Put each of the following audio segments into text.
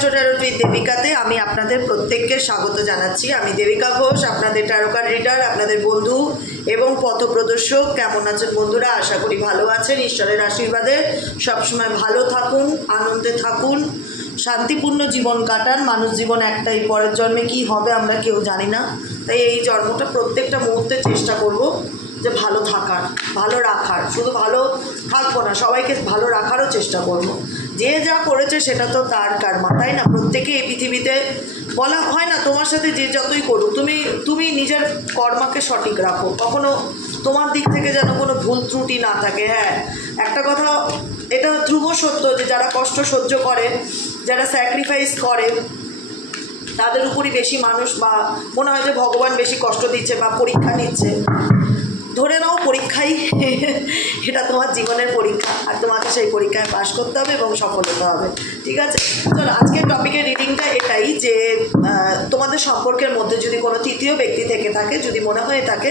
Astro tarot with দেবিকাতে আমি আপনাদের প্রত্যেককে স্বাগত জানাচ্ছি। আমি দেবিকা ঘোষ, আপনাদের ট্যারো কার্ড রিডার, আপনাদের বন্ধু এবং পথপ্রদর্শক। কেমন আছেন বন্ধুরা? আশা করি ভালো আছেন। ঈশ্বরের আশীর্বাদে সবসময় ভালো থাকুন, আনন্দে থাকুন, শান্তিপূর্ণ জীবন কাটান। মানুষ জীবন একটাই, পরের জন্মে কি হবে আমরা কেউ জানি না। তাই এই জন্মটা প্রত্যেকটা মুহূর্তে চেষ্টা করব যে ভালো থাকার, ভালো রাখার। শুধু ভালো থাকবো না, সবাইকে ভালো রাখারও চেষ্টা করব। যে যা করেছে সেটা তো তার কর্মা, তাই না? প্রত্যেকে এই পৃথিবীতে বলা হয় না তোমার সাথে যে যতই করুক, তুমি নিজের কর্মাকে সঠিক রাখো, কখনো তোমার দিক থেকে যেন কোনো ভুল ত্রুটি না থাকে। হ্যাঁ, একটা কথা এটা ধ্রুব সত্য যে যারা কষ্ট সহ্য করে, যারা স্যাক্রিফাইস করে, তাদের উপরই বেশি মানুষ বা মনে হয় যে ভগবান বেশি কষ্ট দিচ্ছে বা পরীক্ষা নিচ্ছে। ধরে নাও পরীক্ষাই এটা তোমার জীবনের পরীক্ষা, আর তোমাকে সেই পরীক্ষায় পাশ করতে হবে এবং সফল হতে হবে। ঠিক আছে, চলো আজকের টপিকের রিডিংটা এটাই যে তোমাদের সম্পর্কের মধ্যে যদি কোনো তৃতীয় ব্যক্তি থেকে থাকে, যদি মনে হয়ে থাকে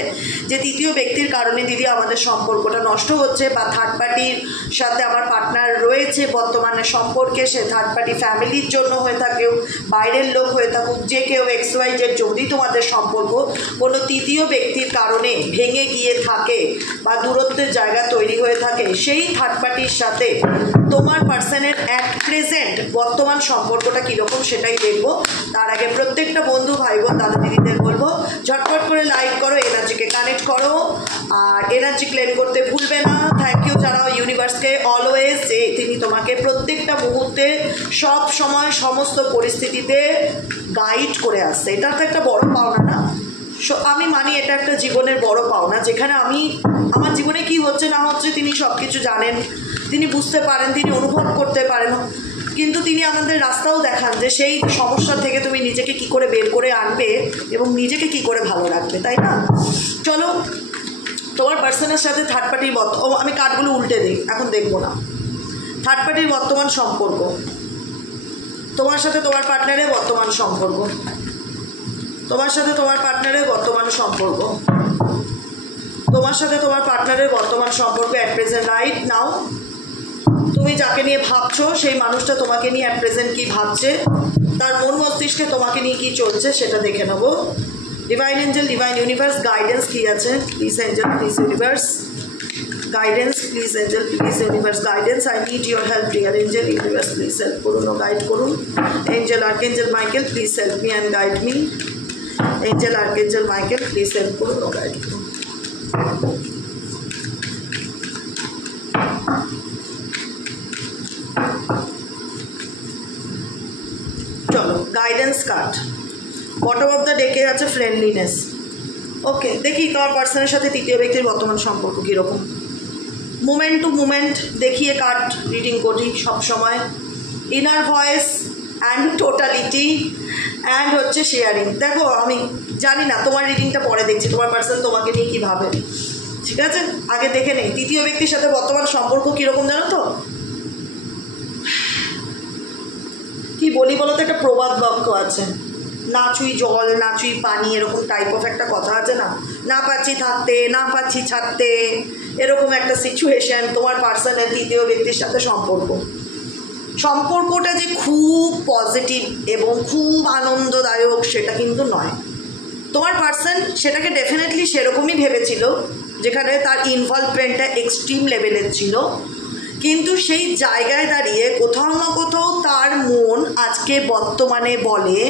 যে তৃতীয় ব্যক্তির কারণে দিদি আমাদের সম্পর্কটা নষ্ট হচ্ছে, বা থার্ড পার্টির সাথে আমার পার্টনার রয়েছে বর্তমানে সম্পর্কে, সে থার্ড পার্টি ফ্যামিলির জন্য হয়ে থাকেও, বাইরের লোক হয়ে থাকুক, যে কেউ XY Z, যদি তোমাদের সম্পর্ক কোনো তৃতীয় ব্যক্তির কারণে ভেঙে গিয়ে থাকে বা দূরত্বের জায়গা তৈরি হয়ে থাকে, সেই থার্ড পার্টির সাথে তোমার পার্সনের অ্যাট প্রেজেন্ট বর্তমান সম্পর্কটা কীরকম সেটাই দেখবো। তার আগে প্রত্যেকটা বন্ধু, ভাই বোন, দাদা দিদিদের বলবো ঝটপট করে লাইক করো, এনার্জিকে কানেক্ট করো, আর এনার্জি ক্লেম করতে ভুলবে না। থ্যাংক ইউ জানাও ইউনিভার্সকে অলওয়েজ, যে তিনি তোমাকে প্রত্যেকটা মুহূর্তে সব সময় সমস্ত পরিস্থিতিতে গাইড করে আসছে। এটা তো একটা বড় পাওনা না? আমি মানি এটা একটা জীবনের বড় পাওনা, যেখানে আমি আমার জীবনে কি হচ্ছে না হচ্ছে তিনি সব কিছু জানেন, তিনি বুঝতে পারেন, তিনি অনুভব করতে পারেন, কিন্তু তিনি আমাদের রাস্তাও দেখান যে সেই সমস্যা থেকে তুমি নিজেকে কি করে বের করে আনবে এবং নিজেকে কি করে ভালো রাখবে, তাই না? চলো, তোমার পার্সনের সাথে থার্ড পার্টির আমি কার্ডগুলো উল্টে দিই, এখন দেখবো না। থার্ড পার্টির বর্তমান সম্পর্ক, তোমার সাথে তোমার পার্টনারের বর্তমান সম্পর্ক, তোমার সাথে তোমার পার্টনারের বর্তমান সম্পর্ক, তোমার সাথে তোমার পার্টনারের বর্তমান সম্পর্ক অ্যাট প্রেজেন্ট রাইট নাও। তুমি যাকে নিয়ে ভাবছো সেই মানুষটা তোমাকে নিয়ে অ্যাট প্রেজেন্ট কী ভাবছে, তার মন মস্তিষ্কে তোমাকে নিয়ে কী চলছে সেটা দেখে নেব। Divine angel, divine universe, guidance কী আছে? Please angel, please universe, guidance, please angel, please universe, guidance. I need your help dear angel, universe please help করুন ও গাইড করুন। Angel archangel Michael, please help me and guide me. Angel archangel Michael, please help করুন ও guide করুন। চলো, guidance card bottom of the ডেকে আছে friendliness. ওকে, দেখি তোমার পার্সনের সাথে তৃতীয় ব্যক্তির বর্তমান সম্পর্ক কীরকম। মুমেন্ট টু মুমেন্ট দেখিয়ে কার্ড রিডিং করি সবসময়। Inner voice and totality and হচ্ছে শেয়ারিং। দেখো, আমি জানি না, তোমার রিডিংটা পরে দেখছি, তোমার পার্সন তোমাকে নিয়ে কী ভাবে। ঠিক আছে, আগে দেখে নেই তৃতীয় ব্যক্তির সাথে বর্তমান সম্পর্ক কীরকম, জানো তো? কি বলি বলো তো, একটা প্রবাদ বাক্য আছে, নাচুই জল নাচুই পানি, এরকম টাইপ অফ একটা কথা আছে না? না পাচ্ছি থাকতে, না পাচ্ছি ছাড়তে, এরকম একটা সিচুয়েশন তোমার পার্সনের তৃতীয় ব্যক্তির সাথে সম্পর্কটা যে খুব পজিটিভ এবং খুব আনন্দদায়ক সেটা কিন্তু নয়। তোমার পার্সন সেটাকে ডেফিনেটলি সেরকমই ভেবেছিল, যেখানে তার ইনভলভমেন্টটা এক্সট্রিম লেভেলের ছিল, কিন্তু সেই জায়গায় দাঁড়িয়ে কোথাও না কোথাও তার মন আজকে বর্তমানে বলে,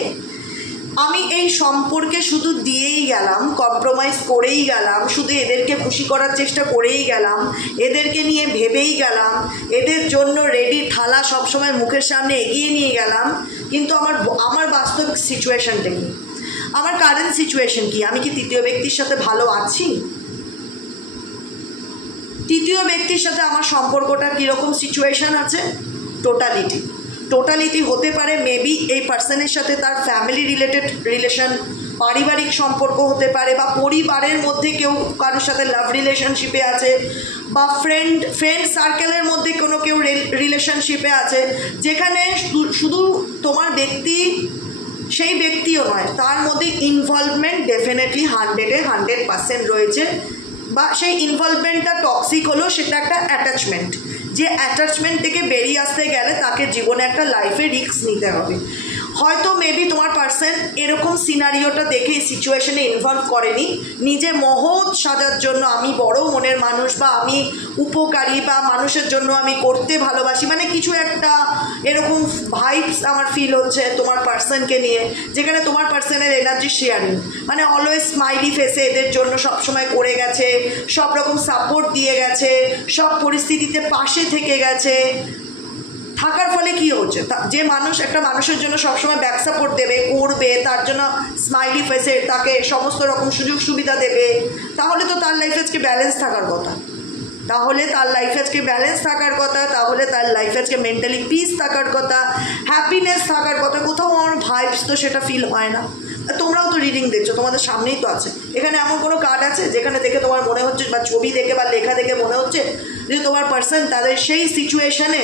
আমি এই সম্পর্কে শুধু দিয়েই গেলাম, কম্প্রোমাইজ করেই গেলাম, শুধু এদেরকে খুশি করার চেষ্টা করেই গেলাম, এদেরকে নিয়ে ভেবেই গেলাম, এদের জন্য রেডি থালা সবসময় মুখের সামনে এগিয়ে নিয়ে গেলাম, কিন্তু আমার বাস্তবিক সিচুয়েশানটা কি, আমার কারেন্ট সিচুয়েশন কি? আমি কি তৃতীয় ব্যক্তির সাথে ভালো আছি? তৃতীয় ব্যক্তির সাথে আমার সম্পর্কটার কীরকম সিচুয়েশান আছে? টোটালিটি হতে পারে মেবি এই পার্সনের সাথে তার ফ্যামিলি রিলেটেড রিলেশন, পারিবারিক সম্পর্ক হতে পারে, বা পরিবারের মধ্যে কেউ কারোর সাথে লাভ রিলেশনশিপে আছে, বা ফ্রেন্ড সার্কেলের মধ্যে কেউ রিলেশনশিপে আছে, যেখানে শুধু তোমার ব্যক্তি, সেই ব্যক্তিও নয়, তার মধ্যে ইনভলভমেন্ট ডেফিনেটলি 100% রয়েছে, বা সেই ইনভলভমেন্টটা টক্সিক হলেও সেটা একটা অ্যাটাচমেন্ট, যে অ্যাটাচমেন্ট থেকে বেরিয়ে আসতে গেলে তাকে জীবনে একটা লাইফে রিস্ক নিতে হবে। হয়তো মেবি তোমার পার্সন এরকম সিনারিওটা দেখে সিচুয়েশনে ইনভলভ করেনি, নিজে মহৎ সাজার জন্য আমি বড় মনের মানুষ বা আমি উপকারী বা মানুষের জন্য আমি করতে ভালোবাসি, মানে কিছু একটা এরকম ভাইবস আমার ফিল হচ্ছে তোমার পার্সনকে নিয়ে, যেখানে তোমার পার্সনের এনার্জি শেয়ারিং, মানে অলওয়েজ স্মাইলি ফেসে এদের জন্য সবসময় করে গেছে, সব রকম সাপোর্ট দিয়ে গেছে, সব পরিস্থিতিতে পাশে থেকে গেছে। থাকার ফলে কি হচ্ছে, যে মানুষ একটা মানুষের জন্য সবসময় ব্যাক সাপোর্ট দেবে, করবে, তার জন্য স্মাইলি ফেসে তাকে সমস্ত রকম সুযোগ সুবিধা দেবে, তাহলে তো তার লাইফে আজকে ব্যালেন্স থাকার কথা, তাহলে তার লাইফে আজকে ব্যালেন্স থাকার কথা, তাহলে তার লাইফে আজকে মেন্টালি পিস থাকার কথা, হ্যাপিনেস থাকার কথা। কোথাও আমার ভাইবস তো সেটা ফিল হয় না। তোমরাও তো রিডিং দেখছো, তোমাদের সামনেই তো আছে। এখানে এমন কোনো কার্ড আছে যেখানে দেখে তোমার মনে হচ্ছে বা ছবি দেখে বা লেখা দেখে মনে হচ্ছে যে তোমার পার্সন তাদের সেই সিচুয়েশনে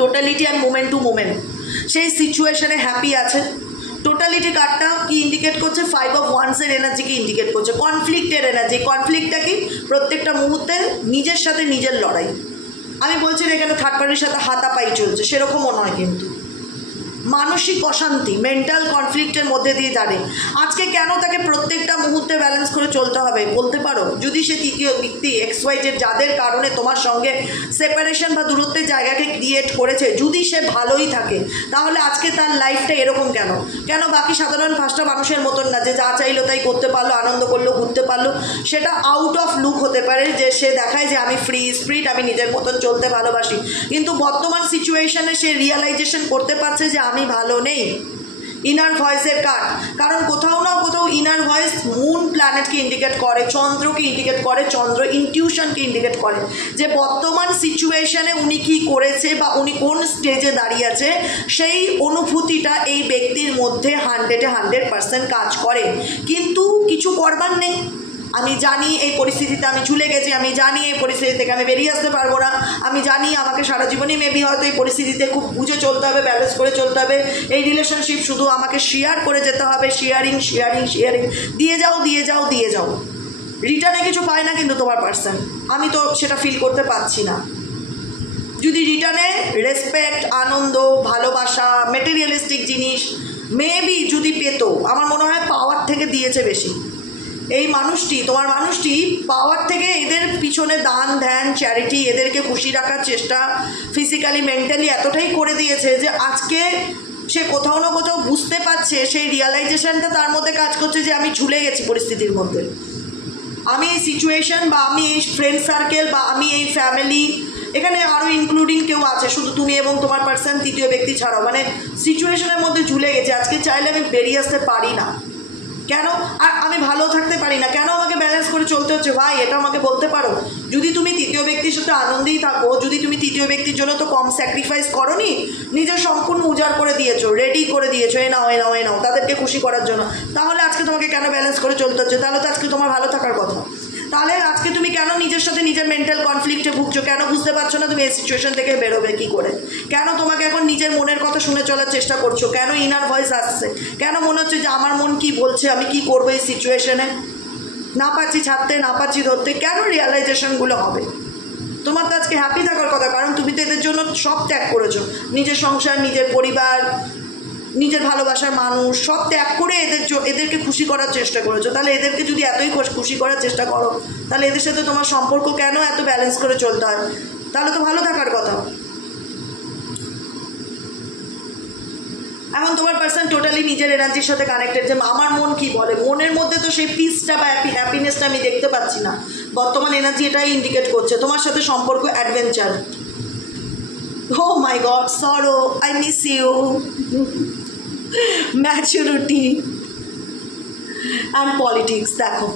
totality and moment to moment সেই সিচুয়েশনে হ্যাপি আছে? টোটালিটি কার্ডটা কি ইন্ডিকেট করছে? 5 of Wands-এর এনার্জিকে ইন্ডিকেট করছে, কনফ্লিক্টের এনার্জি। কনফ্লিক্টটা কি? প্রত্যেকটা মুহূর্তে নিজের সাথে নিজের লড়াই। আমি বলছি না এখানে থার্ড পার্টির সাথে হাতাপাই চলছে, সেরকমও নয়, কিন্তু মানসিক অশান্তি, মেন্টাল কনফ্লিক্টের মধ্যে দিয়ে যাবে। আজকে কেন তাকে প্রত্যেকটা মুহূর্তে ব্যালেন্স করে চলতে হবে বলতে পারো? যদি সে তৃতীয় ব্যক্তি XYZ যাদের কারণে তোমার সঙ্গে সেপারেশন বা দূরত্বের জায়গাকে ক্রিয়েট করেছে, যদি সে ভালোই থাকে, তাহলে আজকে তার লাইফটা এরকম কেন? কেন বাকি সাধারণ 5টা মানুষের মতন না যে যা চাইলো তাই করতে পারলো, আনন্দ করলো, ঘুরতে পারলো? সেটা আউট অফ লুক হতে পারে, যে সে দেখায় যে আমি ফ্রি স্পিরিট, আমি নিজের মতন চলতে ভালোবাসি, কিন্তু বর্তমান সিচুয়েশনে সে রিয়েলাইজেশন করতে পারছে যে আমি ভালো নেই। ইনার ভয়েসের কার্ড, কারণ কোথাও না কোথাও ইনার ভয়েস মুন প্ল্যানেটকে ইন্ডিকেট করে, চন্দ্রকে ইন্ডিকেট করে, চন্দ্র ইনটিউশনকে ইন্ডিকেট করে, যে বর্তমান সিচুয়েশনে উনি কী করেছে বা উনি কোন স্টেজে দাঁড়িয়ে আছে, সেই অনুভূতিটা এই ব্যক্তির মধ্যে 100% কাজ করে। কিন্তু কিছু করবার নেই। আমি জানি এই পরিস্থিতিতে আমি ঝুলে গেছি, আমি জানি এই পরিস্থিতি থেকে আমি বেরিয়ে আসতে পারবো না, আমি জানি আমাকে সারা জীবনই মেবি হয়তো এই পরিস্থিতিতে খুব বুঝে চলতে হবে, ব্যালেন্স করে চলতে হবে, এই রিলেশনশিপ শুধু আমাকে শেয়ার করে যেতে হবে, শেয়ারিং শেয়ারিং শেয়ারিং, দিয়ে যাও দিয়ে যাও দিয়ে যাও। রিটার্নে কিছু পায় না কিন্তু তোমার পার্সন, আমি তো সেটা ফিল করতে পারছি না। যদি রিটার্নে রেসপেক্ট, আনন্দ, ভালোবাসা, মেটেরিয়ালিস্টিক জিনিস মেবি যদি পেতো, আমার মনে হয় পাওয়ার থেকে দিয়েছে বেশি। এই মানুষটি, তোমার মানুষটি পাওয়ার থেকে এদের পিছনে দান ধ্যান, চ্যারিটি, এদেরকে খুশি রাখার চেষ্টা ফিজিক্যালি মেন্টালি এতটাই করে দিয়েছে যে আজকে সে কোথাও না কোথাও বুঝতে পারছে, সেই রিয়ালাইজেশনটা তার মধ্যে কাজ করছে যে আমি ঝুলে গেছি পরিস্থিতির মধ্যে, আমি এই সিচুয়েশন বা আমি এই ফ্রেন্ড সার্কেল বা আমি এই ফ্যামিলি, এখানে আরও ইনক্লুডিং কেউ আছে, শুধু তুমি এবং তোমার পার্সন, তৃতীয় ব্যক্তি ছাড়াও, মানে সিচুয়েশনের মধ্যে ঝুলে গেছে। আজকে চাইলে আমি বেরিয়ে আসতে পারি না, কেন? আর আমি ভালো থাকতে পারি না, কেন আমাকে ব্যালেন্স করে চলতে হচ্ছে? ভাই, এটা আমাকে বলতে পারো? যদি তুমি তৃতীয় ব্যক্তির সাথে আনন্দেই থাকো, যদি তুমি তৃতীয় ব্যক্তির জন্য তো কম স্যাক্রিফাইস করোনি, নিজের সম্পূর্ণ উজাড় করে দিয়েছো, রেডি করে দিয়েছো, এ নাও এ নাও এ নাও, তাদেরকে খুশি করার জন্য, তাহলে আজকে তোমাকে কেন ব্যালেন্স করে চলতে হচ্ছে? তাহলে তো আজকে তোমার ভালো থাকার কথা। তাহলে আজকে তুমি কেন নিজের সাথে নিজের মেন্টাল কনফ্লিক্টে ভুগছো? কেন বুঝতে পারছো না তুমি এই সিচুয়েশন থেকে বেরোবে কী করে? কেন তোমাকে এখন নিজের মনের কথা শুনে চলার চেষ্টা করছো? কেন ইনার ভয়েস আসছে? কেন মনে হচ্ছে যে আমার মন কি বলছে, আমি কি করবো এই সিচুয়েশনে? না পাচ্ছি ছাড়তে, না পাচ্ছি ধরতে, কেন রিয়ালাইজেশনগুলো হবে? তোমার তো আজকে হ্যাপি থাকার কথা, কারণ তুমি তো এদের জন্য সব ত্যাগ করেছো, নিজের সংসার, নিজের পরিবার, নিজের ভালোবাসার মানুষ, সব ত্যাগ করে এদেরকে খুশি করার চেষ্টা করেছো। তাহলে এদেরকে যদি এতই খুশি করার চেষ্টা করো, তাহলে এদের সাথে তোমার সম্পর্ক কেন এত ব্যালেন্স করে চলতে হয়? তাহলে তো ভালো থাকার কথা। এখন তোমার পার্সন টোটালি নিজের এনার্জির সাথে কানেক্টেড, যে আমার মন কি বলে, মনের মধ্যে তো সেই পিসটা বা হ্যাপিনেসটা আমি দেখতে পাচ্ছি না। বর্তমান এনার্জি এটাই ইন্ডিকেট করছে, তোমার সাথে সম্পর্ক adventure. Oh my God, sorrow, I miss you. Maturity and politics. দেখো,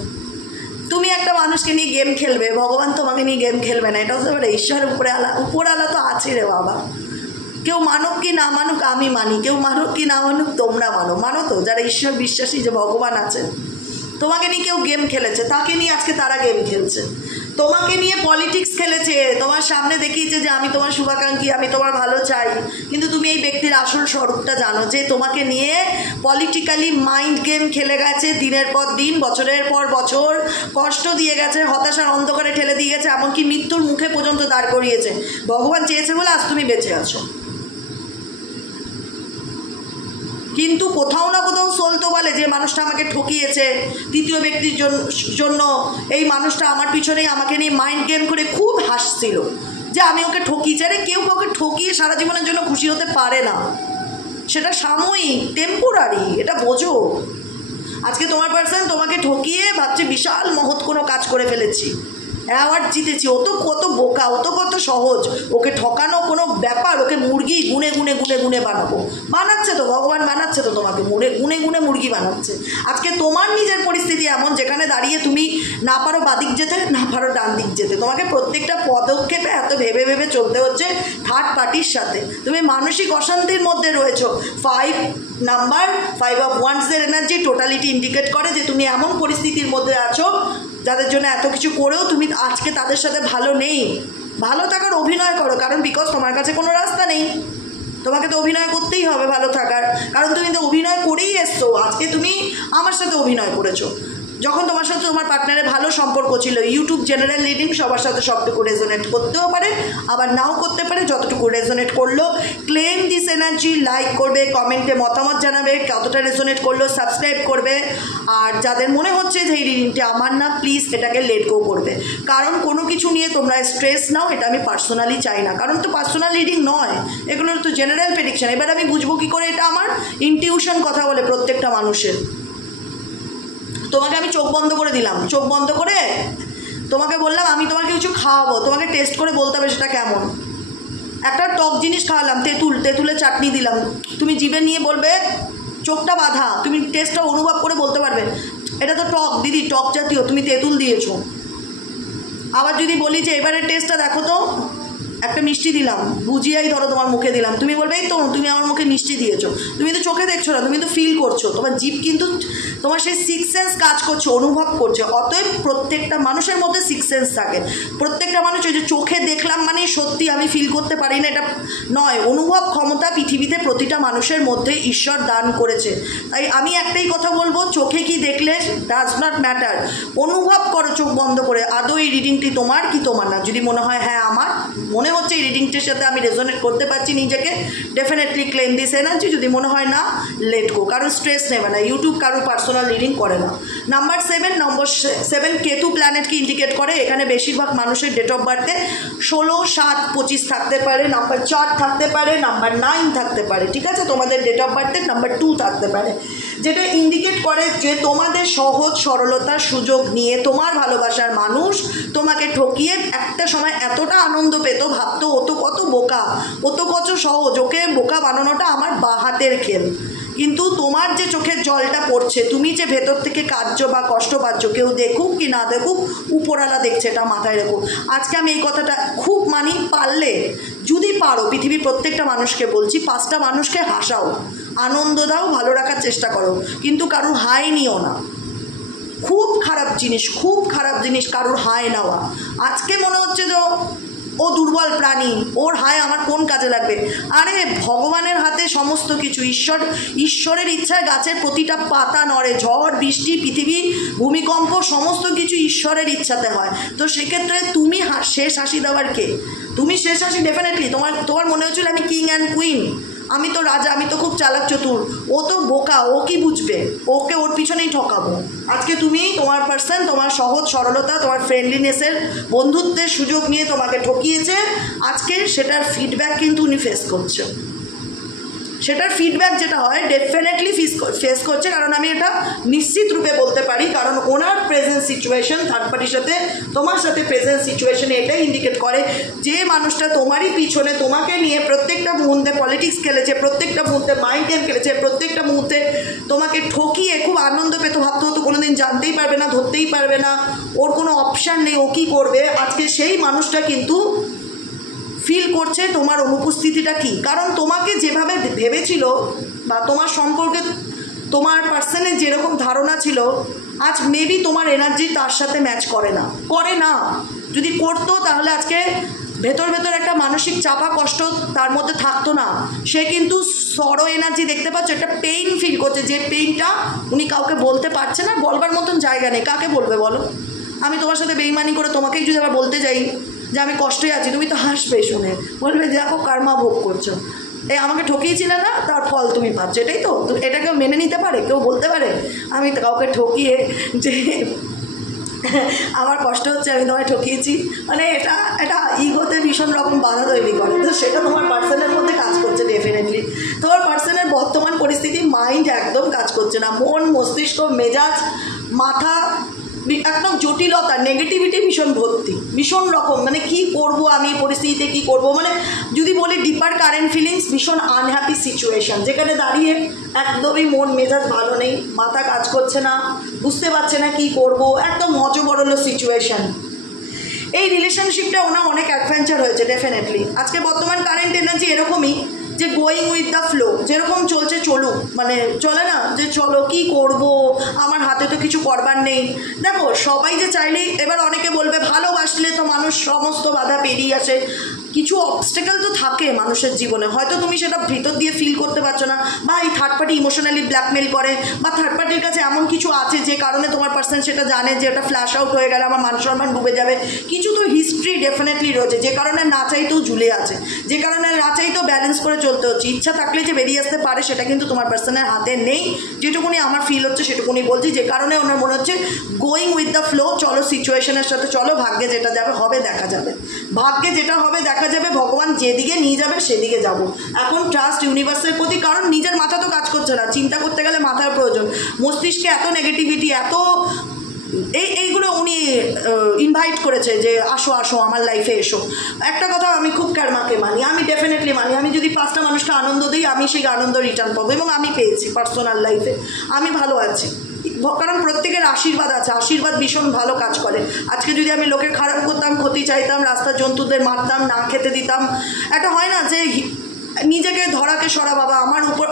তুমি একটা মানুষকে নিয়ে গেম খেলবে, ভগবান তোমাকে নিয়ে গেম খেলবে না, এটা হতে পারে ঈশ্বরের উপরালা তো আছে রে বাবা। কেউ মানুক কি না মানুক আমি মানি, কেউ মানুক কি না মানুক তোমরা মানো তো, যারা ঈশ্বর বিশ্বাসী যে ভগবান আছে। তোমাকে নিয়ে কেউ গেম খেলেছে, তাকে নিয়ে আজকে তারা গেম খেলছে। তোমাকে নিয়ে পলিটিক্স খেলেছে, তোমার সামনে দেখিয়েছে যে আমি তোমার শুভাকাঙ্ক্ষী, আমি তোমার ভালো চাই, কিন্তু তুমি এই ব্যক্তির আসল স্বরূপটা জানো যে তোমাকে নিয়ে পলিটিক্যালি মাইন্ড গেম খেলে গেছে, দিনের পর দিন, বছরের পর বছর কষ্ট দিয়ে গেছে, হতাশার অন্ধকারে ঠেলে দিয়ে গেছে, এমনকি মৃত্যুর মুখে পর্যন্ত দাঁড় করিয়েছে। ভগবান চেয়েছে বলে আজ তুমি বেঁচে আছো, কিন্তু কোথাও না কোথাও সোল তো বলে যে মানুষটা আমাকে ঠকিয়েছে, তৃতীয় ব্যক্তির জন্য এই মানুষটা আমার পিছনেই আমাকে নিয়ে মাইন্ড গেম করে খুব হাসছিল যে আমি ওকে ঠকিয়েছি। আরে কেউ কাউকে ঠকিয়ে সারা জীবনের জন্য খুশি হতে পারে না, সেটা সাময়িক, টেম্পোরারি, এটা বোঝো। আজকে তোমার পার্সন তোমাকে ঠকিয়ে ভাবছে বিশাল মহৎ কোনো কাজ করে ফেলেছি, অ্যাওয়ার্ড জিতেছি, ও তো কত বোকা, ও তো কত সহজ, ওকে ঠকানো কোনো ব্যাপার, ওকে মুরগি গুনে গুনে গুনে গুনে বানাচ্ছে তো ভগবান, বানাচ্ছে তো তোমাকে গুনে গুনে মুরগি বানাচ্ছে। আজকে তোমার নিজের পরিস্থিতি এমন যেখানে দাঁড়িয়ে তুমি না পারো বাদিক যেতে, না পারো ডান দিক যেতে, তোমাকে প্রত্যেকটা পদক্ষেপে এত ভেবে ভেবে চলতে হচ্ছে থার্ড পার্টির সাথে, তুমি মানসিক অশান্তির মধ্যে রয়েছো। 5 অফ ওয়ান্সের এনার্জি টোটালিটি ইন্ডিকেট করে যে তুমি এমন পরিস্থিতির মধ্যে আছো যাদের জন্য এত কিছু করেও তুমি আজকে তাদের সাথে ভালো নেই। ভালো থাকার অভিনয় করো, কারণ বিকজ তোমার কাছে কোনো রাস্তা নেই, তোমাকে তো অভিনয় করতেই হবে ভালো থাকার, কারণ তুমি তো অভিনয় করেই এসছো। আজকে তুমি আমার সাথে অভিনয় করেছো, যখন তোমার সাথে তোমার পার্টনারের ভালো সম্পর্ক ছিল। ইউটিউব জেনারেল রিডিং সবার সাথে সবটুকু রেজোনেট করতেও পারে, আবার নাও করতে পারে, যতটুকু রেজোনেট করলো ক্লেম দিস এনার্জি, লাইক করবে, কমেন্টে মতামত জানাবে কতটা রেজোনেট করলো, সাবস্ক্রাইব করবে। আর যাদের মনে হচ্ছে যে এই রিডিংটা আমার না, প্লিজ এটাকে লেট গো করবে, কারণ কোনো কিছু নিয়ে তোমরা স্ট্রেস নাও, এটা আমি পার্সোনালি চাই না, কারণ তো পার্সোনাল রিডিং নয়, এগুলোর তো জেনারেল প্রেডিকশন। এবার আমি বুঝবো কী করে এটা আমার ইনটিউশন কথা বলে প্রত্যেকটা মানুষের। তোমাকে আমি চোখ বন্ধ করে দিলাম, চোখ বন্ধ করে তোমাকে বললাম আমি তোমাকে কিছু খাওয়াবো, তোমাকে টেস্ট করে বলতে হবে সেটা কেমন। একটা টক জিনিস খাওয়ালাম, তেঁতুলের চাটনি দিলাম, তুমি জিভে নিয়ে বলবে, চোখটা বাঁধা, তুমি টেস্টটা অনুভব করে বলতে পারবে এটা তো টক দিদি, টক জাতীয়, তুমি তেঁতুল দিয়েছো। আবার যদি বলি যে এবারে টেস্টটা দেখো তো, একটা মিষ্টি দিলাম, বুঝিয়াই ধরো তোমার মুখে দিলাম, তুমি বলবে এই তো তুমি আমার মুখে মিষ্টি দিয়েছো, তুমি তো চোখে দেখছো না, তুমি তো ফিল করছো, তোমার জিভ কিন্তু তোমার সেই সিক্স সেন্স কাজ করছে, অনুভব করছে। অতএব প্রত্যেকটা মানুষের মধ্যে সিক্স সেন্স থাকে, প্রত্যেকটা মানুষ ওই যে চোখে দেখলাম মানে সত্যি আমি ফিল করতে পারি না এটা নয়, অনুভব ক্ষমতা পৃথিবীতে প্রতিটা মানুষের মধ্যে ঈশ্বর দান করেছে। তাই আমি একটাই কথা বলবো, চোখে কি দেখলে ডাজ নট ম্যাটার, অনুভব করো চোখ বন্ধ করে আদৌ এই রিডিংটি তোমার কি তোমার না। যদি মনে হয় হ্যাঁ আমার মনে হচ্ছে এই রিডিংটির সাথে আমি রেজোনেট করতে পারছি নিজেকে, ডেফিনেটলি ক্লেম দিস এনার্জি। যদি মনে হয় না, লেট গো, কারণ স্ট্রেস নেবে না, ইউটিউব কারো পার্সোনাল রিডিং করে না। নাম্বার 7 কেতু প্ল্যানেটকে ইন্ডিকেট করে, এখানে বেশিরভাগ মানুষের ডেট অফ বার্থে 16, 7, 25 থাকতে পারে, নাম্বার 4 থাকতে পারে, নাম্বার 9 থাকতে পারে, ঠিক আছে, তোমাদের ডেট অফ বার্থে নাম্বার 2 থাকতে পারে, যেটা ইন্ডিকেট করে যে তোমাদের সহজ সরলতার সুযোগ নিয়ে তোমার ভালোবাসার মানুষ তোমাকে ঠকিয়ে একটা সময় এতটা আনন্দ পেত, ভাবতো ও তো কত বোকা, ও তো কত সহজ, ওকে বোকা বানানোটা আমার বাহাতের খেল। কিন্তু তোমার যে চোখের জলটা পড়ছে, তুমি যে ভেতর থেকে কার্য বা কষ্ট পাচ্ছ, কেউ দেখুক কি না দেখুক উপরওয়ালা দেখছে, এটা মাথায় রেখো। আজকে আমি এই কথাটা খুব মানি, পারলে যদি পারো পৃথিবীর প্রত্যেকটা মানুষকে বলছি, 5টা মানুষকে হাসাও, আনন্দ দাও, ভালো রাখার চেষ্টা করো, কিন্তু কারুর হাই নিও না। খুব খারাপ জিনিস, খুব খারাপ জিনিস কারুর হাই নেওয়া। আজকে মনে হচ্ছে তো ও দুর্বল প্রাণী, ওর হায় আমার কোন কাজে লাগবে। আরে ভগবানের হাতে সমস্ত কিছু, ঈশ্বরের ইচ্ছায় গাছের প্রতিটা পাতা নড়ে, ঝড় বৃষ্টি পৃথিবী ভূমিকম্প সমস্ত কিছু ঈশ্বরের ইচ্ছাতে হয়। তো সেক্ষেত্রে তুমি শেষ হাসি দেওয়ার কে? তুমি শেষ হাসি ডেফিনেটলি তোমার মনে হচ্ছিল আমি কিং অ্যান্ড কুইন, আমি তো রাজা, আমি তো খুব চালাক চতুর, ও তো বোকা, ও কি বুঝবে, ওকে ওর পিছনেই ঠকাবো। আজকে তুমি তোমার পার্সন তোমার সহজ সরলতা, তোমার ফ্রেন্ডলিনেসের বন্ধুত্বের সুযোগ নিয়ে তোমাকে ঠকিয়েছে, আজকে সেটার ফিডব্যাক কিন্তু উনি ফেস করছে। সেটার ফিডব্যাক যেটা হয় ডেফিনেটলি ফেস করছে, কারণ আমি এটা নিশ্চিত রূপে বলতে পারি, কারণ ওনার প্রেজেন্ট সিচুয়েশন থার্ড পার্টির সাথে তোমার সাথে প্রেজেন্ট সিচুয়েশনে এটাই ইন্ডিকেট করে যে মানুষটা তোমারই পিছনে তোমাকে নিয়ে প্রত্যেকটা মুহূর্তে পলিটিক্স খেলেছে, প্রত্যেকটা মুহূর্তে মাইন্ড গেম খেলেছে, প্রত্যেকটা মুহূর্তে তোমাকে ঠকিয়ে খুব আনন্দ পেত, ভাবতে হতো কোনোদিন জানতেই পারবে না, ধরতেই পারবে না, ওর কোনো অপশান নেই, ও কী করবে। আজকে সেই মানুষটা কিন্তু ফিল করছে তোমার অনুপস্থিতিটা কি, কারণ তোমাকে যেভাবে ভেবেছিল বা তোমার সম্পর্কে তোমার পার্সনের যেরকম ধারণা ছিল, আজ মেবি তোমার এনার্জি তার সাথে ম্যাচ করে না। যদি করতো তাহলে আজকে ভেতর ভেতর একটা মানসিক চাপা কষ্ট তার মধ্যে থাকতো না। সে কিন্তু সরো এনার্জি দেখতে পাচ্ছ, একটা পেইন ফিল করছে, যে পেইনটা উনি কাউকে বলতে পারছে না, বলবার মতন জায়গা নেই। কাকে বলবে বলো? আমি তোমার সাথে বেইমানি করে তোমাকেই যদি আবার বলতে যাই যে আমি কষ্টে আছি, তুমি তো হাসবে শুনে, বলবে দেখো কার্মা ভোগ করছো, এই আমাকে ঠকিয়েছিলে না, তার ফল তুমি পাচ্ছ, এটাই তো। এটা কেউ মেনে নিতে পারে? কেউ বলতে পারে আমি কাউকে ঠকিয়ে যে আমার কষ্ট হচ্ছে, আমি তোমায় ঠকিয়েছি? মানে এটা ইগোতে ভীষণ রকম বাধা তৈরি করে। তো সেটা তোমার পার্সনের মধ্যে কাজ করছে ডেফিনেটলি। তোমার পার্সনের বর্তমান পরিস্থিতি মাইন্ড একদম কাজ করছে না, মন, মস্তিষ্ক, মেজাজ, মাথা একদম জটিলতা, নেগেটিভিটি ভীষণ ভর্তি, ভীষণ রকম। মানে কি করব আমি পরিস্থিতিতে, কি করব, মানে যদি বলি ডিপার কারেন্ট ফিলিংস, ভীষণ আনহ্যাপি সিচুয়েশন, যেখানে দাঁড়িয়ে একদমই মন মেজাজ ভালো নেই, মাথা কাজ করছে না, বুঝতে পারছে না কি করব, একদম হজবরল সিচুয়েশন। এই রিলেশনশিপটা ওনার অনেক অ্যাডভেঞ্চার হয়েছে ডেফিনেটলি। আজকে বর্তমান কারেন্ট এনার্জি এরকমই, যে গোয়িং উইথ দ্য ফ্লো, যেরকম চলছে চলুক, মানে চলে না যে চলো কি করব, আমার হাতে তো কিছু করবার নেই। দেখো সবাই যে চাইলেই, এবার অনেকে বলবে ভালোবাসলে তো মানুষ সমস্ত বাধা পেরিয়ে আসে, কিছু অবস্টেকেল তো থাকে মানুষের জীবনে, হয়তো তুমি সেটা ভিতর দিয়ে ফিল করতে পারছো না, বা এই থার্ড পার্টি ইমোশনালি ব্ল্যাকমেল করে, বা থার্ড পার্টির কাছে এমন কিছু আছে যে কারণে তোমার পার্সন সেটা জানে যে ওটা ফ্ল্যাশ আউট হয়ে গেলে আমার মান সম্মান ডুবে যাবে। কিছু তো হিস্ট্রি ডেফিনেটলি রয়েছে, যে কারণে না চাইতেও ঝুলে আছে, যে কারণে না চাইতেও ব্যালেন্স করে চলতে হচ্ছে। ইচ্ছা থাকলে যে বেরিয়ে আসতে পারে সেটা কিন্তু তোমার পার্সনের হাতে নেই, যেটুকুনি আমার ফিল হচ্ছে সেটুকুনি বলছি। যে কারণে ওনার মনে হচ্ছে গোয়িং উইথ দ্য ফ্লো, চলো সিচুয়েশনের সাথে চলো, ভাগ্যে যেটা যাবে হবে দেখা যাবে, ভাগ্যে যেটা হবে দেখা যাবে, ভগবান যেদিকে নিয়ে যাবে সেদিকে যাব। এখন ট্রাস্ট ইউনিভার্সের প্রতি, কারণ নিজের মাথা তো কাজ করছে না, চিন্তা করতে গেলে মাথার প্রয়োজন, মস্তিষ্কে এত নেগেটিভিটি, এত এইগুলো উনি ইনভাইট করেছে যে আসো আসো আমার লাইফে এসো। একটা কথা আমি খুব কার্মাকে মানি, আমি ডেফিনেটলি মানি, আমি যদি 5টা মানুষকে আনন্দ দিই আমি সেই আনন্দ রিটার্ন পাবো, এবং আমি পেয়েছি পার্সোনাল লাইফে, আমি ভালো আছি, কারণ প্রত্যেকের আশীর্বাদ আছে, আশীর্বাদ ভীষণ ভালো কাজ করে। আজকে যদি আমি লোকের খারাপ করতাম, ক্ষতি চাইতাম, রাস্তার জন্তুদের মারতাম, না খেতে দিতাম, একটা হয় না যে নিজেকে ধরাকে সরা, বাবা আমার উপর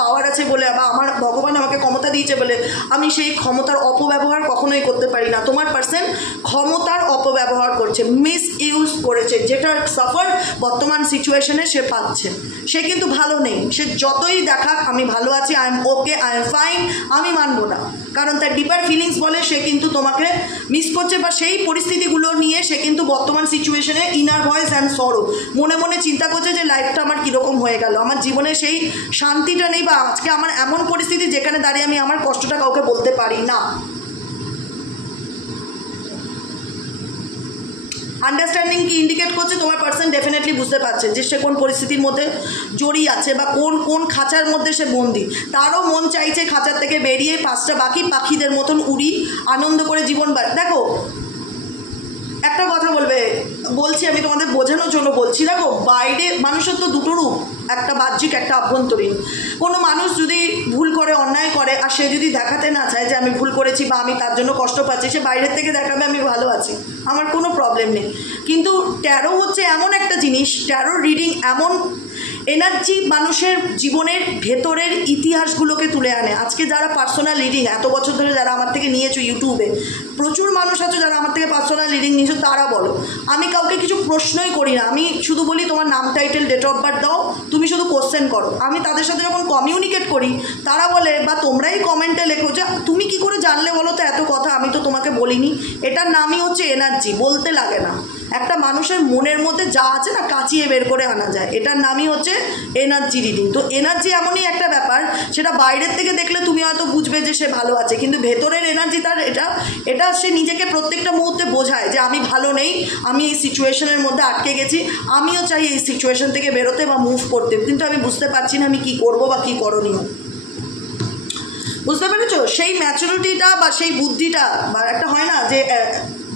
পাওয়ার আছে বলে, বা আমার ভগবান আমাকে ক্ষমতা দিয়েছে বলে আমি সেই ক্ষমতার অপব্যবহার কখনোই করতে পারি না। তোমার পার্সন ক্ষমতার অপব্যবহার করছে, মিস ইউজ করেছে, যেটার সাফার বর্তমান সিচুয়েশনে সে পাচ্ছে। সে কিন্তু ভালো নেই, সে যতই দেখাক আমি ভালো আছি, I am okay, I am fine, আমি মানবো না, কারণ তার ডিপার ফিলিংস বলে সে কিন্তু তোমাকে মিস করছে, বা সেই পরিস্থিতিগুলো নিয়ে সে কিন্তু বর্তমান সিচুয়েশনে ইনার ভয়েস অ্যান্ড সরো, মনে মনে চিন্তা করছে যে লাইফটা আমার কীরকম হয়ে গেল, আমার জীবনে সেই শান্তিটা নেই, বা আজকে আমার এমন পরিস্থিতি যেখানে দাঁড়িয়ে আমি আমার কষ্টটা কাউকে বলতে পারি না। আন্ডারস্ট্যান্ডিং কি ইন্ডিকেট করছে? তোমার পার্সন ডেফিনেটলি বুঝতে পারছে যে সে কোন পরিস্থিতির মধ্যে জড়িয়ে আছে, বা কোন খাঁচার মধ্যে সে বন্দি। তারও মন চাইছে খাঁচার থেকে বেরিয়ে 5টা বাকি পাখিদের মতন উড়ি, আনন্দ করে জীবন। দেখো একটা কথা বলছি আমি তোমাদের বোঝানোর জন্য বলছি, দেখো বাইরে মানুষের তো দুটো রূপ, একটা বাহ্যিক, একটা আভ্যন্তরীণ। কোনো মানুষ যদি ভুল করে, অন্যায় করে, আর সে যদি দেখাতে না চায় যে আমি ভুল করেছি বা আমি তার জন্য কষ্ট পাচ্ছি, সে বাইরের থেকে দেখাবে আমি ভালো আছি, আমার কোনো প্রবলেম নেই। কিন্তু ট্যারো হচ্ছে এমন একটা জিনিস, ট্যারো রিডিং এমন এনার্জি মানুষের জীবনের ভেতরের ইতিহাসগুলোকে তুলে আনে। আজকে যারা পার্সোনাল রিডিং এত বছর ধরে যারা আমার থেকে নিয়েছো, ইউটিউবে প্রচুর মানুষ আছে যারা আমার থেকে পার্সোনাল রিডিং নিয়েছো, তারা বলো আমি কাউকে কিছু প্রশ্নই করি না, আমি শুধু বলি তোমার নাম, টাইটেল, ডেট অফ বার্থ দাও, তুমি শুধু কোশ্চেন করো। আমি তাদের সাথে যখন কমিউনিকেট করি তারা বলে, বা তোমরাই কমেন্টে লেখো যে তুমি কি করে জানলে বলো তো এত কথা, আমি তো তোমাকে বলিনি। এটার নামই হচ্ছে এনার্জি, বলতে লাগে না। একটা মানুষের মনের মধ্যে যা আছে না কাচিয়ে বের করে আনা যায়, এটার নামই হচ্ছে এনার্জি রিডিং। তো এনার্জি এমনই একটা ব্যাপার, সেটা বাইরের থেকে দেখলে তুমি হয়তো বুঝবে যে সে ভালো আছে, কিন্তু ভেতরের এনার্জি তার এটা সে নিজেকে প্রত্যেকটা মুহূর্তে বোঝায় যে আমি ভালো নেই, আমি এই সিচুয়েশনের মধ্যে আটকে গেছি, আমিও চাই এই সিচুয়েশন থেকে বেরোতে বা মুভ করতে, কিন্তু আমি বুঝতে পারছি না আমি কি করব বা কি করণীয়। বুঝতে পেরেছো? সেই ম্যাচুরিটিটা বা সেই বুদ্ধিটা, বা একটা হয় না যে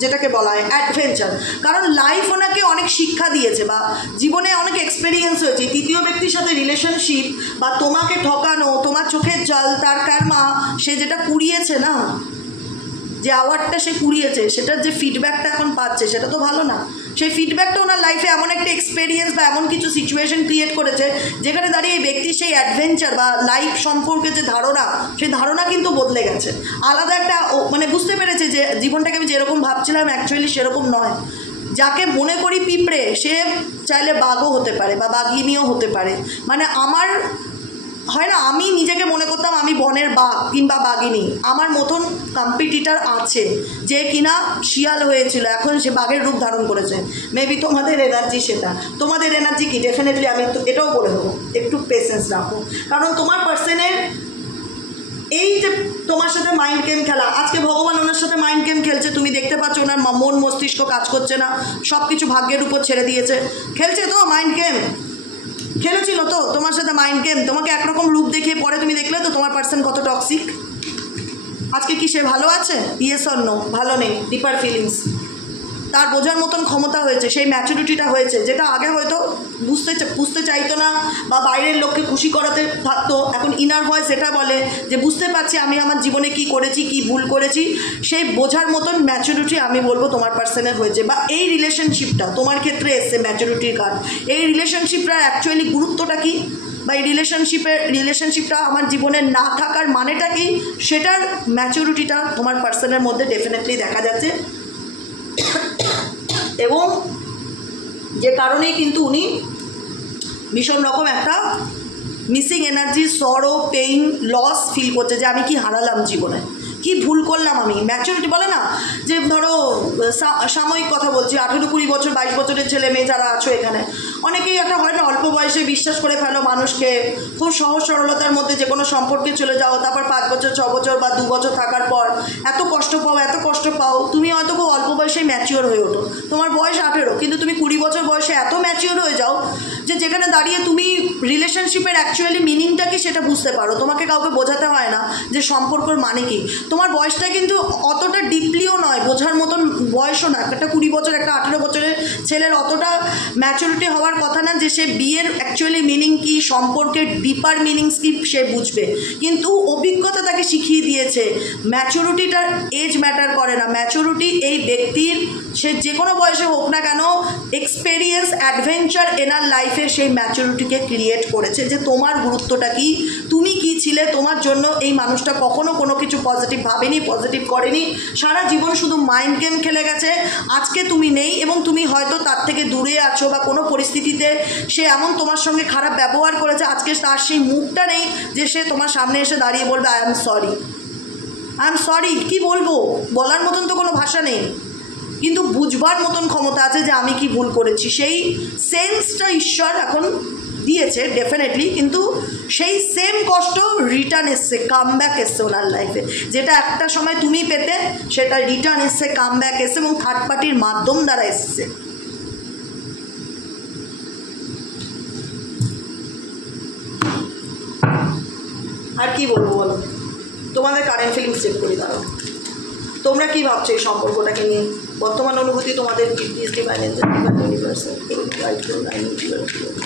যেটাকে বলা হয় অ্যাডভেঞ্চার, কারণ লাইফ ওনাকে অনেক শিক্ষা দিয়েছে বা জীবনে অনেক এক্সপেরিয়েন্স হয়েছে। তৃতীয় ব্যক্তির সাথে রিলেশনশিপ বা তোমাকে ঠকানো, তোমার চোখের জল, তার কার্মা, সে যেটা কুড়িয়েছে না, যে আওয়ারটা সে কুড়িয়েছে, সেটার যে ফিডব্যাকটা এখন পাচ্ছে সেটা তো ভালো না। সেই ফিডব্যাকটা ওনার লাইফে এমন একটা এক্সপেরিয়েন্স বা এমন কিছু সিচুয়েশন ক্রিয়েট করেছে যেখানে দাঁড়িয়ে এই ব্যক্তির সেই অ্যাডভেঞ্চার বা লাইফ সম্পর্কে যে ধারণা, সেই ধারণা কিন্তু বদলে গেছে। আলাদা একটা মানে বুঝতে পেরেছে যে জীবনটাকে আমি যেরকম ভাবছিলাম অ্যাকচুয়ালি সেরকম নয়। যাকে মনে করি পিঁপড়ে, সে চাইলে বাঘও হতে পারে বা বাঘিনীও হতে পারে। মানে আমার হয় না, আমি নিজেকে মনে করতাম আমি বনের বাঘ কিংবা বাঘিনী, আমার মতন কম্পিটিটার আছে যে কিনা শিয়াল হয়েছিল, এখন সে বাঘের রূপ ধারণ করেছে। মেবি তোমাদের এনার্জি সেটা। তোমাদের এনার্জি কি? ডেফিনেটলি আমি তো এটাও বলে দেবো, একটু পেশেন্স রাখো। কারণ তোমার পার্সনের এই যে তোমার সাথে মাইন্ড গেম খেলা, আজকে ভগবান ওনার সাথে মাইন্ড গেম খেলছে, তুমি দেখতে পাচ্ছ ওনার মন মস্তিষ্ক কাজ করছে না, সব কিছু ভাগ্যের উপর ছেড়ে দিয়েছে। খেলছে তো মাইন্ড গেম, খেলেছিল তো তোমার সাথে মাইন্ড গেম, তোমাকে একরকম রূপ দেখিয়ে পরে তুমি দেখলে তো তোমার পার্সন কত টক্সিক। আজকে কি সে ভালো আছে? Yes or no? ভালো নেই। ডিপার ফিলিংস, তার বোঝার মতন ক্ষমতা হয়েছে, সেই ম্যাচুরিটিটা হয়েছে, যেটা আগে হয়তো বুঝতে চাইতো না বা বাইরের লোককে খুশি করাতে থাকতো। এখন ইনার ভয়েস এটা বলে যে বুঝতে পারছি আমি আমার জীবনে কি করেছি, কি ভুল করেছি, সেই বোঝার মতন ম্যাচুরিটি আমি বলবো তোমার পার্সনের হয়েছে। বা এই রিলেশনশিপটা তোমার ক্ষেত্রে এসছে ম্যাচুরিটির কার্ড। এই রিলেশনশিপটার অ্যাকচুয়ালি গুরুত্বটা কী বা এই রিলেশনশিপটা আমার জীবনে না থাকার মানেটা কি, সেটার ম্যাচুরিটিটা তোমার পার্সনের মধ্যে ডেফিনেটলি দেখা যাচ্ছে। এবং যে কারণেই কিন্তু উনি ভীষণ রকম একটা মিসিং এনার্জি, সরো, পেইন, লস ফিল করছে যে আমি কি হারালাম জীবনে, কি ভুল করলাম আমি। ম্যাচুরিটি বলে না যে ধরো সাময়িক কথা বলছি, 18-20 বছর 22 বছরের ছেলে মেয়ে যারা আছো এখানে, অনেকেই একটা হয় না অল্প বয়সে বিশ্বাস করে ফেলো মানুষকে, খুব সহজ সরলতার মধ্যে যে কোনো সম্পর্কে চলে যাও, তারপর 5 বছর 6 বছর বা 2 বছর থাকার পর এত কষ্ট পাও, তুমি হয়তো খুব অল্প বয়সেই ম্যাচিওর হয়ে ওঠো। তোমার বয়স 18 কিন্তু তুমি 20 বছর বয়সে এত ম্যাচিওর হয়ে যাও যে যেখানে দাঁড়িয়ে তুমি রিলেশনশিপের অ্যাকচুয়ালি মিনিংটা কি সেটা বুঝতে পারো। তোমাকে কাউকে বোঝাতে হয় না যে সম্পর্কর মানে কি। তোমার বয়সটা কিন্তু অতটা ডিপলিও নয়, বোঝার মতন বয়সও না। একটা 20 বছর একটা 18 বছরের ছেলের অতটা ম্যাচুরিটি হওয়ার কথা না যে সে বিয়ের অ্যাকচুয়ালি মিনিং কি, সম্পর্কের ডিপার মিনিংস কি সে বুঝবে। কিন্তু অভিজ্ঞতা তাকে শিখিয়ে দিয়েছে ম্যাচুরিটিটার এজ ম্যাটার করে না। ম্যাচুরিটি এই ব্যক্তির, সে যে কোনো বয়সে হোক না কেন, এক্সপেরিয়েন্স, অ্যাডভেঞ্চার এনার লাইফে সেই ম্যাচুরিটিকে ক্রিয়েট করেছে যে তোমার গুরুত্বটা কি, তুমি কি ছিলে, তোমার জন্য এই মানুষটা কখনো কোনো কিছু পজিটিভ ভাবেনি, পজিটিভ করেনি, সারা জীবন শুধু মাইন্ড গেম খেলে গেছে। আজকে তুমি নেই এবং তুমি হয়তো তার থেকে দূরে আছো বা কোনো পরিস্থিতিতে সে এমন তোমার সঙ্গে খারাপ ব্যবহার করেছে, আজকে তার সেই মুখটা নেই যে সে তোমার সামনে এসে দাঁড়িয়ে বলবে আই এম সরি। কি বলবো, বলার মতন তো কোনো ভাষা নেই, কিন্তু বুঝবার মতন ক্ষমতা আছে যে আমি কি ভুল করেছি। সেই সেন্সটা ঈশ্বর এখন দিয়েছে ডেফিনেটলি, কিন্তু সেই সেম কষ্ট রিটার্ন এসছে, কামব্যাক এসছে ওনার লাইফে। যেটা একটা সময় তুমি পেতে, সেটা রিটার্ন এসছে, কামব্যাক এসছে এবং থার্ড পার্টির মাধ্যম দ্বারা এসছে। আর কি বলবো বলো, তোমাদের কারেন্ট ফিলিংস চেক করি। দাঁড়াও, তোমরা কি ভাবছো এই সম্পর্কটাকে নিয়ে, বর্তমান অনুভূতি তোমাদের কি? Please divine angel, divine universal guide করুন, আই নিড ইউর হেল্প।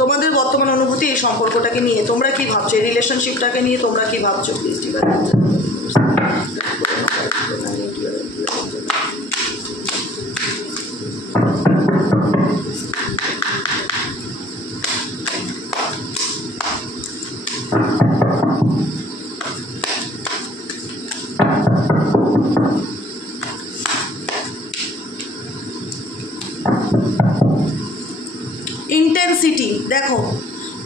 তোমাদের বর্তমান অনুভূতি এই সম্পর্কটাকে নিয়ে, তোমরা কি ভাবছো এই রিলেশনশিপটাকে নিয়ে, তোমরা কি ভাবছো? Please divine Angel. ইন্টেন্সিটি দেখো,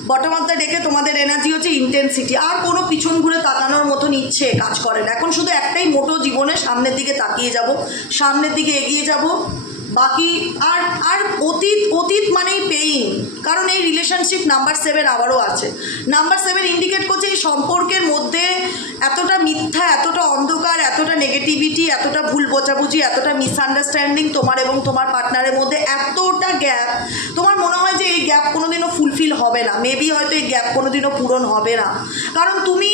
বটম অফ দ্য ডেকে তোমাদের এনার্জি হচ্ছে ইন্টেন্সিটি। আর কোনো পিছন ঘুরে তাকানোর মতন ইচ্ছে কাজ করে না। এখন শুধু একটাই মোটো জীবনে, সামনের দিকে তাকিয়ে যাব, সামনের দিকে এগিয়ে যাব। বাকি আর অতীত মানেই পেইন। কারণ এই রিলেশনশিপ নাম্বার 7 আবারও আছে। নাম্বার 7 ইন্ডিকেট করছে এই সম্পর্কের মধ্যে এতটা মিথ্যা, এতটা অন্ধকার, এতটা নেগেটিভিটি, এতটা ভুল বোঝাবুঝি, এতটা মিসআন্ডারস্ট্যান্ডিং তোমার এবং তোমার পার্টনারের মধ্যে, এতটা গ্যাপ। তোমার মনে হয় যে এই গ্যাপ কোনোদিনও ফুলফিল হবে না, মেবি হয়তো এই গ্যাপ কোনোদিনও পূরণ হবে না। কারণ তুমি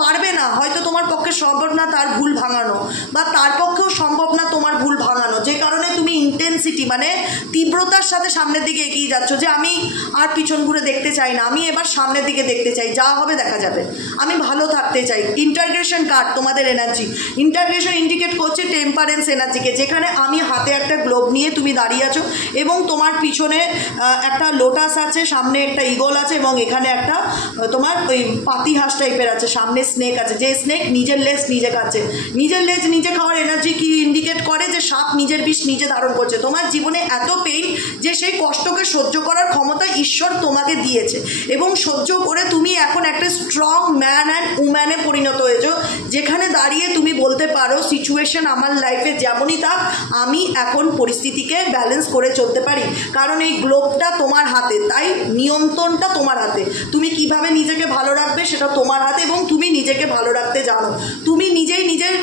পারবে না, হয়তো তোমার পক্ষে সম্ভব না তার ভুল ভাঙানো, বা তার পক্ষেও সম্ভব না তোমার ভুল ভাঙানো, যে কারণে তুমি ইন্টেন্স ইন্টেন্সিটি মানে তীব্রতার সাথে সামনের দিকে এগিয়ে যাচ্ছ, যে আমি আর পিছন ঘুরে দেখতে চাই না, আমি এবার সামনের দিকে দেখতে চাই, যা হবে দেখা যাবে, আমি ভালো থাকতে চাই। ইন্টারগ্রেশন কার্ড তোমাদের এনার্জি, ইন্টারগ্রেশন ইন্ডিকেট করছে টেম্পারেন্স এনার্জিকে, যেখানে আমি হাতে একটা গ্লোব নিয়ে তুমি দাঁড়িয়ে আছো এবং তোমার পিছনে একটা লোটাস আছে, সামনে একটা ঈগল আছে এবং এখানে একটা তোমার ওই পাতিহাঁস টাইপের আছে, সামনে স্নেক আছে, যে স্নেক নিজের লেজ নিজে খাচ্ছে। নিজের লেজ নিজে খাওয়ার এনার্জি কি ইন্ডিকেট করে? যে সাপ নিজের বিষ নিজে ধারণ করছে। তোমার জীবনে এত পেইন যে সেই কষ্টকে সহ্য করার ক্ষমতা ঈশ্বর তোমাকে দিয়েছে এবং সহ্য করে তুমি এখন একটা স্ট্রং ম্যান অ্যান্ড উম্যানে পরিণত হয়েছো, যেখানে দাঁড়িয়ে তুমি বলতে পারো সিচুয়েশন আমার লাইফে যেমনই থাক আমি এখন পরিস্থিতিকে ব্যালেন্স করে চলতে পারি, কারণ এই গ্লোবটা তোমার হাতে, তাই নিয়ন্ত্রণটা তোমার হাতে। তুমি কিভাবে নিজেকে ভালো রাখবে সেটা তোমার হাতে এবং তুমি নিজেকে ভালো রাখতে জানো। তুমি নিজেই নিজের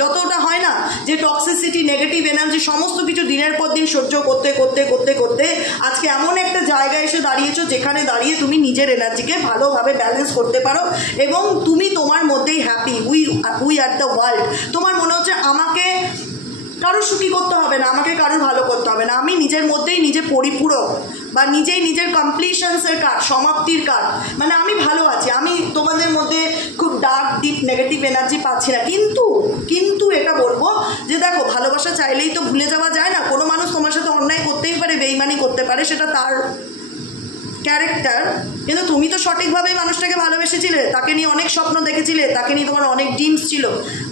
যতটা হয় না যে টক্সিসিটি, নেগেটিভ এনার্জি সমস্ত কিছু দিনের পর দিন সহ্য করতে করতে করতে করতে আজকে এমন একটা জায়গায় এসে দাঁড়িয়েছো যেখানে দাঁড়িয়ে তুমি নিজের এনার্জিকে ভালোভাবে ব্যালেন্স করতে পারো এবং তুমি তোমার মধ্যেই happy. We are the world. তোমার মনে হচ্ছে আমাকে কারোর সুখী করতে হবে না, আমাকে কারোর ভালো করতে হবে না, আমি নিজের মধ্যেই নিজে পরিপূরক বা নিজেই নিজের কমপ্লিশনসের কার্ড, সমাপ্তির কার্ড, মানে আমি ভালো আছি, আমি তোমাদের মধ্যে খুব ডার্ক ডিপ নেগেটিভ এনার্জি পাচ্ছি না। কিন্তু এটা বলবো যে দেখো, ভালোবাসা চাইলেই তো ভুলে যাওয়া যায় না। কোনো মানুষ তোমার সাথে অন্যায় করতেই পারে, বেইমানি করতে পারে, সেটা তার ক্যারেক্টার, কিন্তু তুমি তো সঠিকভাবেই মানুষটাকে ভালোবেসেছিলে, তাকে নিয়ে অনেক স্বপ্ন দেখেছিলে, তাকে নিয়ে তোমার অনেক ড্রিমস ছিল।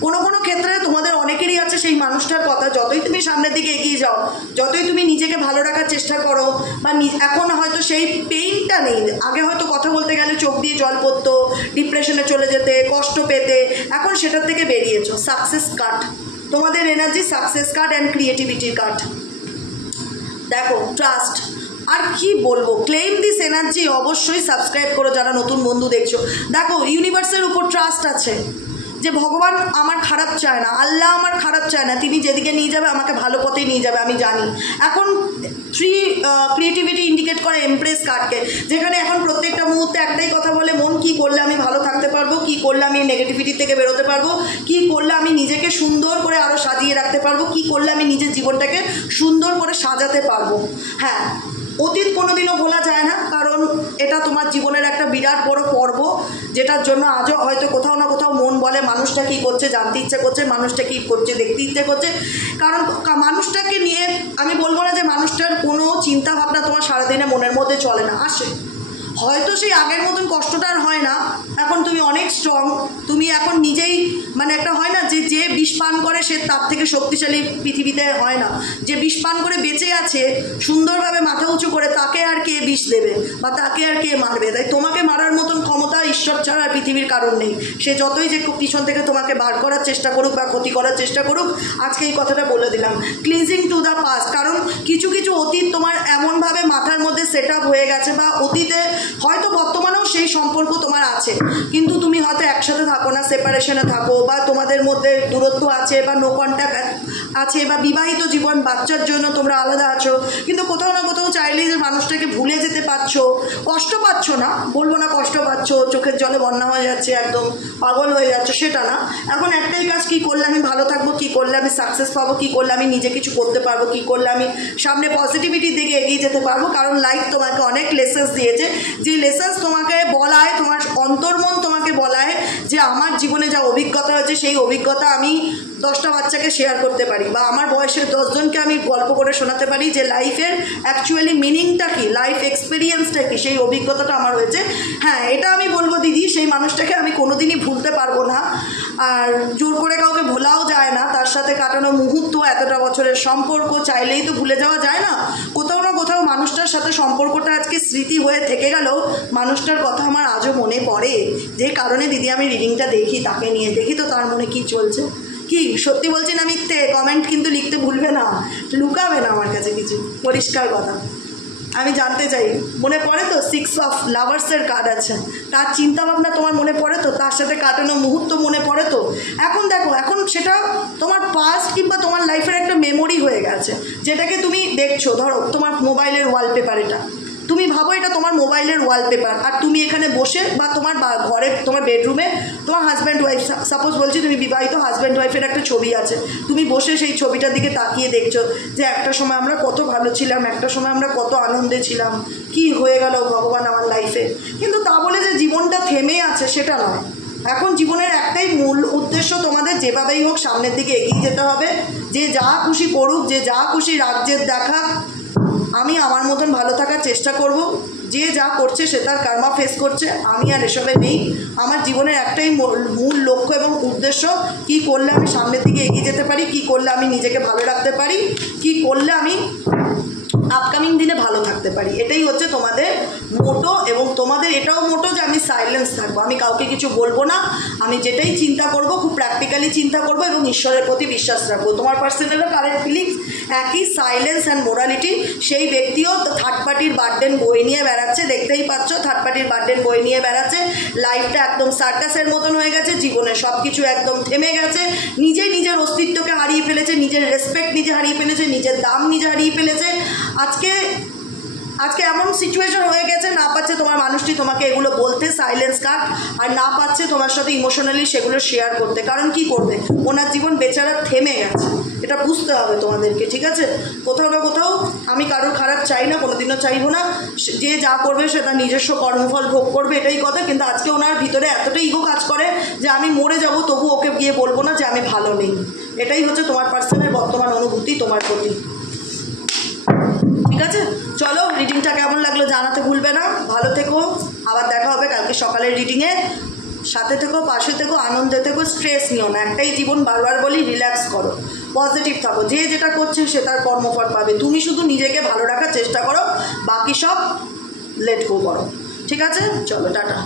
কোনো কোনো ক্ষেত্রে তোমাদের অনেকেরই আছে সেই মানুষটার কথা। যতই তুমি সামনের দিকে এগিয়ে যাও, যতই তুমি নিজেকে ভালো রাখার চেষ্টা করো, বা এখন হয়তো সেই পেইনটা নেই। আগে হয়তো কথা বলতে গেলে চোখ দিয়ে জল পড়তো, ডিপ্রেশনে চলে যেতে, কষ্ট পেতে, এখন সেটার থেকে বেরিয়েছো। সাকসেস কার্ড তোমাদের এনার্জি, সাকসেস কার্ড অ্যান্ড ক্রিয়েটিভিটির কার্ড। দেখো, ট্রাস্ট, আর কি বলবো, ক্লেম দিস এনার্জি। অবশ্যই সাবস্ক্রাইব করো যারা নতুন বন্ধু দেখছো। দেখো, ইউনিভার্সের উপর ট্রাস্ট আছে যে ভগবান আমার খারাপ চায় না, আল্লাহ আমার খারাপ চায় না, তিনি যেদিকে নিয়ে যাবে আমাকে ভালো পথে নিয়ে যাবে, আমি জানি। এখন ক্রিয়েটিভিটি ইন্ডিকেট করে এমপ্রেস কার্ডকে, যেখানে এখন প্রত্যেকটা মুহূর্তে একটাই কথা বলে মন, কি করলে আমি ভালো থাকতে পারবো, কি করলে আমি নেগেটিভিটি থেকে বেরোতে পারবো, কি করলে আমি নিজেকে সুন্দর করে আরও সাজিয়ে রাখতে পারবো, কি করলে আমি নিজের জীবনটাকে সুন্দর করে সাজাতে পারবো। হ্যাঁ, অতীত কোনোদিনও ভোলা যায় না, কারণ এটা তোমার জীবনের একটা বিরাট বড় পর্ব, যেটার জন্য আজও হয়তো কোথাও না কোথাও মন বলে মানুষটা কী করছে জানতে ইচ্ছে করছে, মানুষটা কী করছে দেখতে ইচ্ছে করছে। কারণ মানুষটাকে নিয়ে আমি বলবো না যে মানুষটার কোনো চিন্তা ভাবনা তোমার সারাদিনে মনের মধ্যে চলে না, আসে। হয়তো সেই আগের মতন কষ্টটা আর হয় না, এখন তুমি অনেক স্ট্রং, তুমি এখন নিজেই মানে একটা হয় না যে বিষ পান করে সে তার থেকে শক্তিশালী পৃথিবীতে হয় না। যে বিষ পান করে বেঁচে আছে সুন্দরভাবে মাথা উঁচু করে, তাকে আর কে বিষ দেবে বা তাকে আর কে মারবে? তাই তোমাকে মারার মতন ক্ষমতা ঈশ্বর ছাড়া আর পৃথিবীর কারণ নেই। সে যতই যে পিছন থেকে তোমাকে বার করার চেষ্টা করুক বা ক্ষতি করার চেষ্টা করুক, আজকে এই কথাটা বলে দিলাম। ক্লিনজিং টু দ্য পাস্ট, কারণ কিছু কিছু অতীত তোমার এমনভাবে মাথার মধ্যে সেট আপ হয়ে গেছে, বা অতীতে হয়তো বর্তমানেও সেই সম্পর্ক তোমার আছে, কিন্তু তুমি হয়তো একসাথে থাকো না, সেপারেশনে থাকো, বা তোমাদের মধ্যে দূরত্ব আছে, বা নো কন্ট্যাক্ট আছে, বা বিবাহিত জীবন, বাচ্চার জন্য তোমরা আলাদা আছো, কিন্তু কোথাও না কোথাও চাইলেই যে মানুষটাকে ভুলে যেতে পারছো। কষ্ট পাচ্ছ না, বলবো না কষ্ট পাচ্ছ, চোখের জলে বন্যা হয়ে যাচ্ছে, একদম পাগল হয়ে যাচ্ছে, সেটা না। এখন একটাই কাজ, কী করলে আমি ভালো থাকবো, কী করলে আমি সাকসেস পাবো, কী করলে আমি নিজে কিছু করতে পারবো, কী করলে আমি সামনে পজিটিভিটির দিকে এগিয়ে যেতে পারবো। কারণ লাইফ তোমাকে অনেক লেসেন্স দিয়েছে, যে লেসেন্স তোমাকে বলায়, তোমার অন্তর্মন তোমাকে বলায় যে আমার জীবনে যা অভিজ্ঞতা হয়েছে সেই অভিজ্ঞতা আমি 10টা বাচ্চাকে শেয়ার করতে পারি, বা আমার বয়সের 10 জনকে আমি গল্প করে শোনাতে পারি যে লাইফের অ্যাকচুয়ালি মিনিংটা কী, লাইফ এক্সপিরিয়েন্সটা কী, সেই অভিজ্ঞতাটা আমার হয়েছে। হ্যাঁ, এটা আমি বলবো দিদি, সেই মানুষটাকে আমি কোনোদিনই ভুলতে পারবো না, আর জোর করে কাউকে ভোলাও যায় না। তার সাথে কাটানো মুহূর্ত, এতটা বছরের সম্পর্ক চাইলেই তো ভুলে যাওয়া যায় না। কোথাও না কোথাও মানুষটার সাথে সম্পর্কটা আজকে স্মৃতি হয়ে থেকে গেলেও মানুষটার কথা আমার আজও মনে পড়ে, যে কারণে দিদি আমি রিডিংটা দেখি, তাকে নিয়ে দেখি তো তার মনে কী চলছে। কি সত্যি বলছি না মিথ্যে? কমেন্ট কিন্তু লিখতে ভুলবে না, লুকাবে না আমার কাছে কিছু, পরিষ্কার কথা। আমি জানতে চাই, মনে পড়ে তো 6 অফ লাভার্সের কার্ড আছে, তার চিন্তাভাবনা তোমার মনে পড়ে তো, তার সাথে কাটানো মুহূর্ত মনে পড়ে তো। এখন দেখো, এখন সেটা তোমার পাস্ট কিংবা তোমার লাইফের একটা মেমোরি হয়ে গেছে, যেটাকে তুমি দেখছো। ধরো তোমার মোবাইলের ওয়ালপেপার, এটা তুমি ভাবো এটা তোমার মোবাইলের ওয়ালপেপার, আর তুমি এখানে বসে বা তোমার ঘরে তোমার বেডরুমে তোমার হাজব্যান্ড ওয়াইফ, সাপোজ বলছি তুমি বিবাহিত, হাজব্যান্ড ওয়াইফের একটা ছবি আছে, তুমি বসে সেই ছবিটার দিকে তাকিয়ে দেখছো যে একটা সময় আমরা কত ভালো ছিলাম, একটা সময় আমরা কত আনন্দে ছিলাম, কি হয়ে গেল ভগবান আমার লাইফে। কিন্তু তা বলে যে জীবনটা থেমে আছে সেটা নয়। এখন জীবনের একটাই মূল উদ্দেশ্য, তোমাদের যেভাবেই হোক সামনের দিকে এগিয়ে যেতে হবে। যে যা খুশি করুক, যে যা খুশি রাজ্যের দেখা, আমি আমার মতন ভালো থাকার চেষ্টা করব। যে যা করছে সে তার কর্মা ফেস করছে, আমি আর এসবে নেই। আমার জীবনের একটাই মূল লক্ষ্য এবং উদ্দেশ্য, কি করলে আমি সামনের দিকে এগিয়ে যেতে পারি, কি করলে আমি নিজেকে ভালো রাখতে পারি, কি করলে আমি আপকামিং দিনে ভালো থাকতে পারি। এটাই হচ্ছে তোমাদের মোটো। এবং তোমাদের এটাও মোটো যে আমি সাইলেন্স থাকবো, আমি কাউকে কিছু বলবো না, আমি যেটাই চিন্তা করব খুব প্র্যাকটিক্যালি চিন্তা করব এবং ঈশ্বরের প্রতি বিশ্বাস রাখবো। তোমার পার্সোনালও কারেন্ট ফিলিংস একই, সাইলেন্স অ্যান্ড মোরালিটি। সেই ব্যক্তিও থার্ড পার্টির বার্ডেন বয়ে নিয়ে বেড়াচ্ছে, দেখতেই পাচ্ছ থার্ড পার্টির বার্ডেন বয়ে নিয়ে বেড়াচ্ছে। লাইফটা একদম সার্কাসের মতন হয়ে গেছে, জীবনে সব কিছু একদম থেমে গেছে, নিজের অস্তিত্বকে হারিয়ে ফেলেছে, নিজের রেসপেক্ট নিজে হারিয়ে ফেলেছে, নিজের দাম নিজে হারিয়ে ফেলেছে। আজকে এমন সিচুয়েশন হয়ে গেছে, না পাচ্ছে তোমার মানুষটি তোমাকে এগুলো বলতে, সাইলেন্স কাট, আর না পাচ্ছে তোমার সাথে ইমোশনালি সেগুলো শেয়ার করতে। কারণ কি করবে, ওনার জীবন বেচারা থেমে গেছে, এটা বুঝতে হবে তোমাদেরকে, ঠিক আছে? কোথাও না কোথাও আমি কারোর খারাপ চাই না, কোনোদিনও চাইবো না। যে যা করবে সে তার নিজস্ব কর্মফল ভোগ করবে, এটাই কথা। কিন্তু আজকে ওনার ভিতরে এতটা ইগো কাজ করে যে আমি মরে যাব তবু ওকে গিয়ে বলবো না যে আমি ভালো নেই। এটাই হচ্ছে তোমার পার্সনের বর্তমান অনুভূতি তোমার প্রতি, ঠিক আছে? চলো, রিডিংটা কেমন লাগলো জানাতে ভুলবে না। ভালো থেকো, আবার দেখা হবে কালকে সকালের রিডিংয়ে। সাথে থেকো, পাশে থেকো, আনন্দে থেকো, স্ট্রেস নিও না। একটাই জীবন, বারবার বলি, রিল্যাক্স করো, পজিটিভ থাকো। যে যেটা করছে সে তার কর্মফল পাবে। তুমি শুধু নিজেকে ভালো রাখার চেষ্টা করো, বাকি সব লেট গো করো, ঠিক আছে? চলো, টাটা।